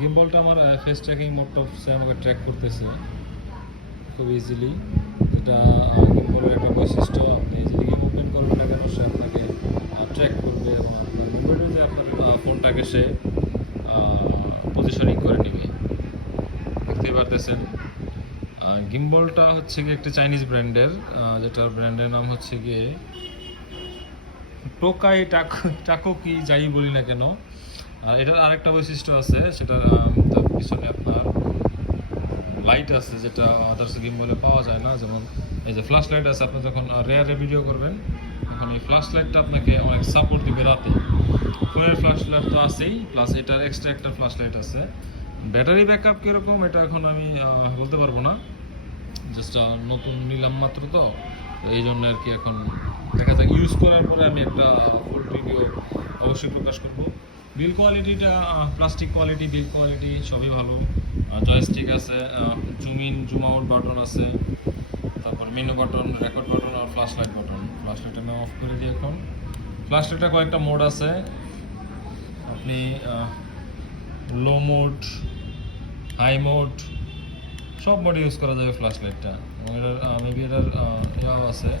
গিম্বলটা আমার face tracking মোডটা সে আমাকে track করতেছে। খুব ইজিলি যেটা গিম্বলের একটা বৈশিষ্ট্য, আপনি যেদিকে মুভমেন্ট করবেন না কেন, সে আপনাকে ট্র্যাক করবে এবং আপনার অনুযায়ী আপনার ফোনটাকে সে পজিশনিং করে নেবে। দেখতেই পারতেছেন। গিম্বলটা হচ্ছে গিয়ে একটি চাইনিজ ব্র্যান্ডের যেটার ব্র্যান্ডের নাম হচ্ছে গিয়ে টোকাই টাকো টাকো কি যাই বলি না কেন। আর এটার আরেকটা বৈশিষ্ট্য আছে, সেটা তার পিছনে আপনার লাইট আছে যেটা আদার্স গিম্বলে পাওয়া যায় না। যেমন এই যে ফ্ল্যাশ লাইট আছে, আপনি যখন রেয়ারে ভিডিও করবেন, তখন এই ফ্ল্যাশ লাইটটা আপনাকে অনেক সাপোর্ট দিবে রাতে। ফোনের ফ্ল্যাশ লাইট তো আছেই প্লাস এটার এক্সট্রা একটা ফ্ল্যাশ লাইট আছে। ব্যাটারি ব্যাকআপ কীরকম, এটা এখন আমি বলতে পারব না। জাস্ট নতুন নিলাম মাত্র তো এই জন্য আর কি এখন দেখা যাক। ইউজ করার পরে আমি একটা রিভিউ অবশ্যই প্রকাশ করব। বিল কোয়ালিটিটা প্লাস্টিক কোয়ালিটি বিল কোয়ালিটি সবই ভালো। জয়স্টিক আছে zoom in zoom out button আছে। তারপর মেনু বাটন রেকর্ড বাটন আর flash light button flash light আমি অফ করে দিই এখন। ফ্ল্যাশ লাইটটা কয়েকটা মোড আছে। আপনি লো মোড হাই মোড সব মোড ইউজ করা যাবে ফ্ল্যাশ লাইটটা মেবি এটার ইয়াও আছে।